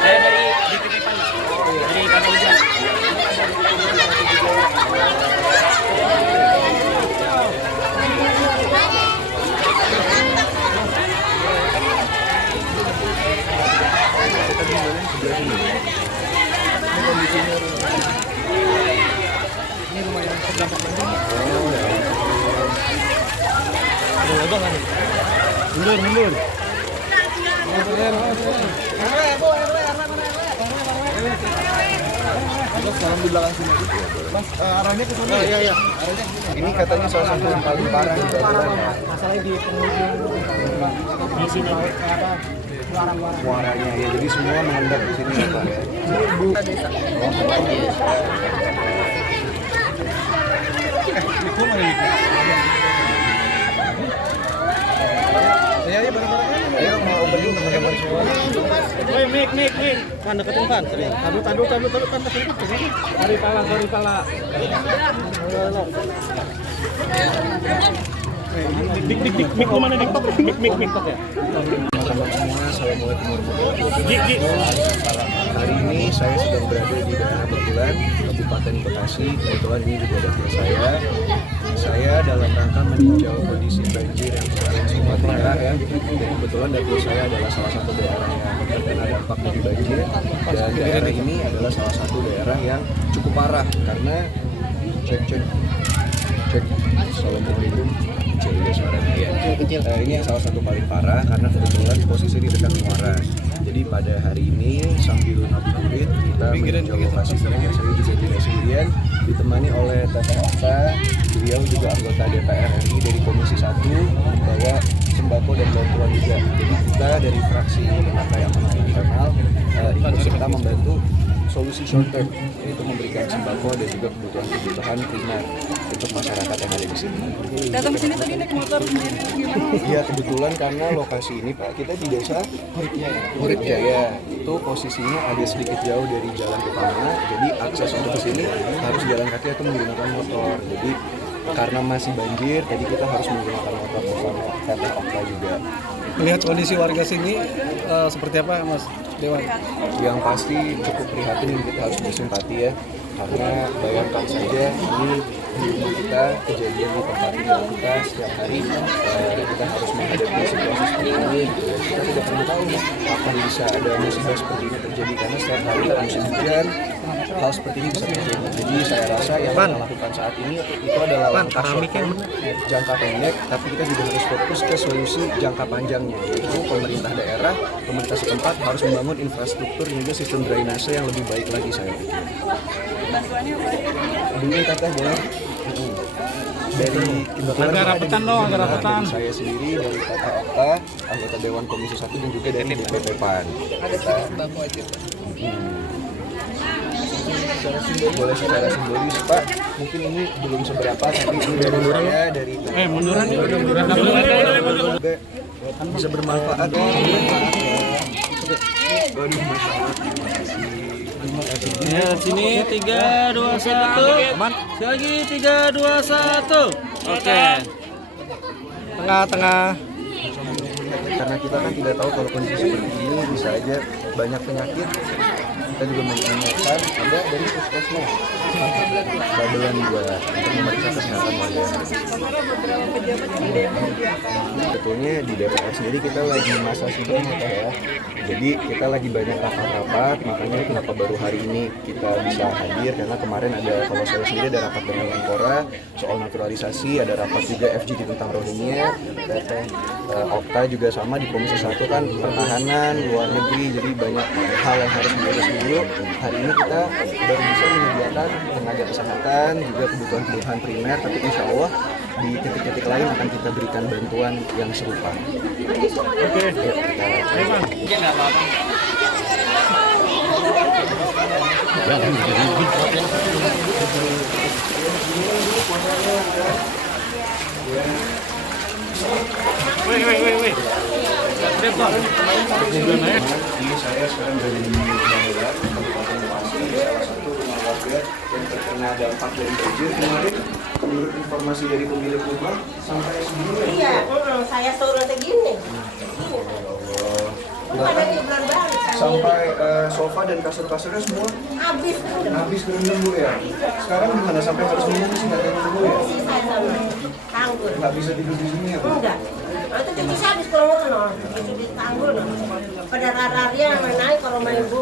Saya dari DPP PAN, dari Pantang Hujan. Ini lumayan terdampak banjir. Mundur. Di belakang sini. Mas, arahnya ke sana. Iya. Ini katanya salah satu yang paling parah di Baturan. Masalahnya di penghujung di sini apa Muaranya ya, jadi semua mengendap di sini ya Pak ya. Itu mana nih? Ya, bareng-bareng. Ayo mau opening teman-teman semua. Woi, mik. Kan deketin pan. Tadu kan deketin. Sorry pala. Dik, mik mana dik? Mik ya. Semua, assalamualaikum warahmatullahi wabarakatuh. Hari ini saya sedang berada di daerah Baturan, Kabupaten Bekasi. Kebetulan ini juga dapur saya. Saya dalam rangka meninjau kondisi banjir yang sekarang semua daerah ya. Dan kebetulan dapur saya adalah salah satu daerah yang terkena dampak dari banjir. Dan daerah ini adalah salah satu daerah yang cukup parah karena cek. Assalamualaikum. Kecil suaranya ya. Kecil. Ini yang salah satu paling parah karena kebetulan posisi di dekat muara. Jadi pada hari ini sambil ngabuburit kita meninjau lokasi ini. Saya juga tidak sendirian, ditemani oleh Tete Okta. Beliau juga anggota DPR RI dari Komisi 1 membawa sembako dan bantuan juga. Jadi kita dari fraksi Partai Amanat Nasional ikut serta membantu solusi short term, yaitu memberikan sembako dan juga kebutuhan primer untuk masyarakat yang ada di sini. Datang ke sini tadi naik motor sendiri gimana? Iya, kebetulan karena lokasi ini Pak, kita di desa Urip Jaya. Itu posisinya ada sedikit jauh dari jalan utama, jadi akses untuk ke sini harus jalan kaki atau menggunakan motor. Jadi karena masih banjir, tadi kita harus menggunakan motor bersama Teteh Okta juga. Melihat kondisi warga sini seperti apa Mas Dewan? Yang pasti cukup prihatin dan kita harus bersimpati ya, karena bayangkan saja ini di rumah kita, kejadian di tempat tinggal kita setiap hari kita harus menghadapi situasi seperti ini. Kita tidak pernah tahu kapan bisa ada musibah seperti ini terjadi, karena setiap hari ada musim hujan hal seperti ini bisa terjadi. Jadi saya rasa yang kita lakukan saat ini itu adalah langkah jangka pendek, tapi kita juga harus fokus ke solusi jangka panjangnya, yaitu pemerintah daerah, pemerintah setempat harus membangun infrastruktur dan juga sistem drainase yang lebih baik lagi saya pikir. Bantuannya apa? Dulu Teteh boleh dari Agak rapetan dong, agak rapetan. Dari saya sendiri, dari Teteh Okta, anggota Dewan Komisi 1 dan juga dari DPP PAN. Ada sedikit sembako aja. Boleh secara simbolis Pak, mungkin ini belum seberapa, tapi ini dari saya, dari Munduran. juga bisa bermanfaat. Waduh, Masya Allah, terima kasih. Ya, sini 3 2 1. Aman. Sekali lagi 3 2 1. Oke. Tengah. Karena kita kan tidak tahu kalau kondisi seperti ini bisa aja banyak penyakit. Kita juga mengingatkan ada dari puskesmas babelan juga untuk memeriksa kesehatan warga. Sebetulnya di DPR sendiri kita lagi masa sidang ya. Jadi kita lagi banyak rapat-rapat, makanya kenapa baru hari ini kita bisa hadir, karena kemarin ada, kalau saya sendiri ada rapat dengan Menpora soal naturalisasi, ada rapat juga FGD tentang Rohingya, Teteh Okta juga sama di Komisi 1 kan pertahanan, luar negeri, jadi banyak hal yang harus diurus dulu. Hari ini kita baru bisa menyediakan tenaga kesehatan, juga kebutuhan primer, tapi insya Allah di titik-titik lain akan kita berikan bantuan yang serupa. Oke. Ya, nggak apa-apa. Wih. Ini saya sekarang dari Babelan, Kabupaten Bekasi, salah satu rumah warga yang terkena dampak dari banjir kemarin. menurut informasi dari pemilik rumah sampai segini ya? Iya, saya suruh segini. Bukan di bulan balik. Sampai sofa dan kasur-kasurnya semua Habis. habis kerendam Bu ya? Sekarang gimana sampai harus mengungsi nggak ada dulu ya? Sih saya sama tanggul. Nggak bisa tidur di sini ya Bu? Enggak. Itu cuci saya habis kurang itu di tanggul. Pada rararnya naik kalau main ibu.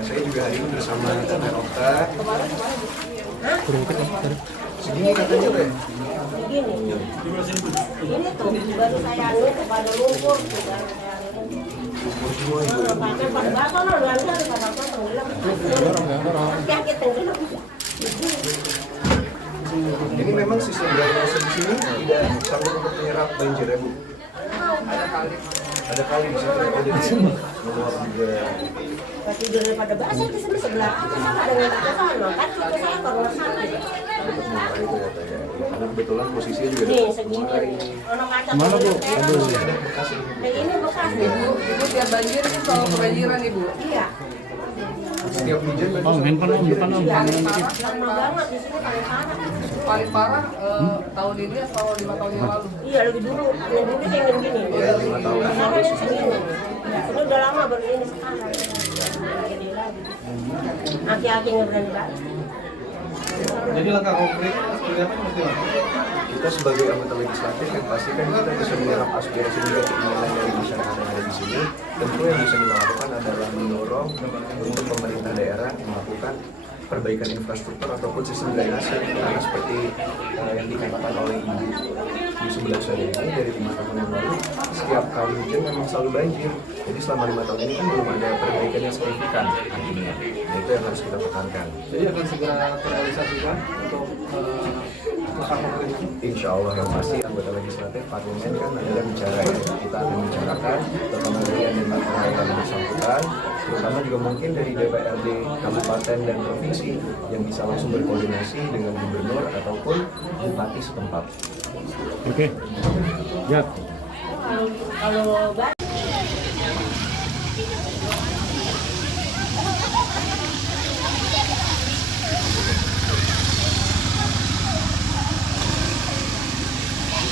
Saya juga hari ini bersama Tante Okta. Hah? Segini katanya Teh. Begini. Ini tuh baru saya anu pada lumpur. Pakai pas bakal luar pada tenggelam. Sakit tenggelam. Ini memang sistem drainase di sini tidak sanggup untuk menyerap banjir ya Bu? Ada kali di sini, ada di sini. Meluap juga. Pas tidur daripada basah di sini sebelah atas sama dengan ke sana kan cucu saya karena sakit. Nah, itu ya Teh. Karena kebetulan posisinya juga Nih dekat segini. Ono kaca. Mana, Bu? ada bekas ini. Nah, ini bekas nih. Ibu tiap banjir itu selalu kebanjiran Ibu. Iya. Setiap hujan berarti Om, handphone om, depan om. Lama banget di sini paling parah. Paling parah tahun ini atau 5 tahun yang lalu? Iya lebih dulu. Yang dulu saya ingin gini. ya 5 tahun. Sekarang ini segini. Ini udah lama baru ini sekarang. Gini lagi. Aki-aki nggak berani balik. Jadi langkah konkret seperti apa yang mesti dilakukan? Kita sebagai anggota legislatif yang pasti kan kita bisa menyerap aspirasi dan keinginan dari masyarakat yang ada di sini. Tentu yang bisa kita lakukan adalah mendorong untuk pemerintah daerah melakukan perbaikan infrastruktur ataupun sistem drainase karena seperti yang dikatakan oleh ibu di sebelah saya ini dari 5 tahun yang lalu setiap kali hujan memang selalu banjir. Jadi selama 5 tahun ini kan belum ada perbaikan yang signifikan akhirnya. Nah, itu yang harus kita tekankan. Jadi akan segera terrealisasikan untuk langkah konkret itu. Insya Allah yang pasti anggota legislatif parlemen kan adalah bicara ya. Kita akan bicarakan kementerian dan lembaga yang bersangkutan, terutama juga mungkin dari DPRD kabupaten dan provinsi yang bisa langsung berkoordinasi dengan gubernur ataupun bupati setempat. Oke. Ya. Kalau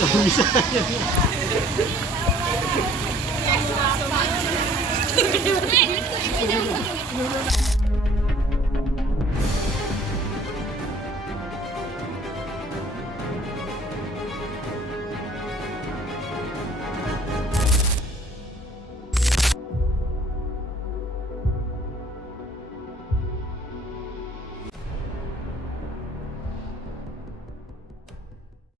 Bisa.